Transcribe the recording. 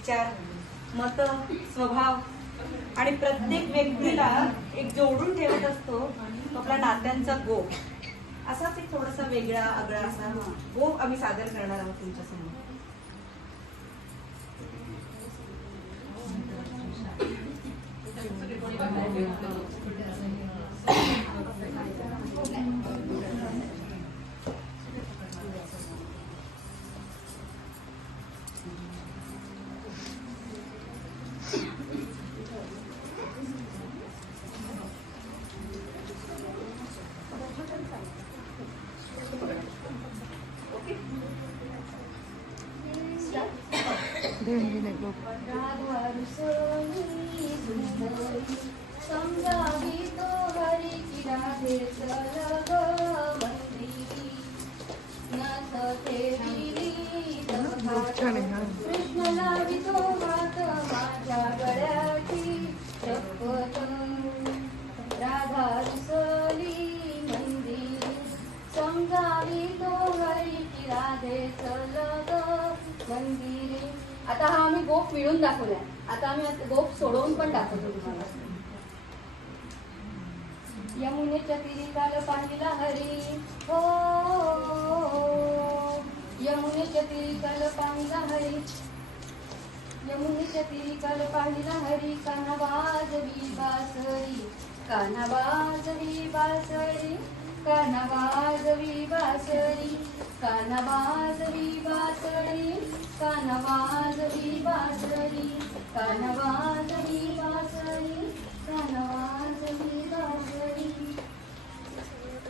विचार, मत, स्वभाव आणि प्रत्येक व्यक्तीला एक जोडून ठेवत असतो आपला नात्यांचा गोफ. असाच एक थोडासा वेगळा आगळा असा गोफ आम्ही सादर करणार आहोत तुमच्यासमोर. समजावी तो हरीची राधे सलग मंदिरी नाथ ठेविली कृष्ण लावी तो हात माझ्या गळ्याची शपथ राधा रुसली मंदिरी समजावी तो हरीची राधे सलग मंदिरी. आता हा आम्ही गोप मिळून दाखवलाय. आता आम्ही गोप सोडवून पण दाखवतो तुम्हाला. यमुनेच्या तीरी काल पाहिला हरी हो, यमुनेच्या तीरी काल पाहिला हरी, यमुनेच्या तीरी काल पाहिला हरी. कान्हा वाजवी बासरी, कान्हा वाजवी बासरी, कान्हा वाजवी बासरी, कान्हा वाजवी बासरी, कान्हा वाजवी बासरी, कान्हा वाजवी बासरी, कान्हा वाजवी बासरी.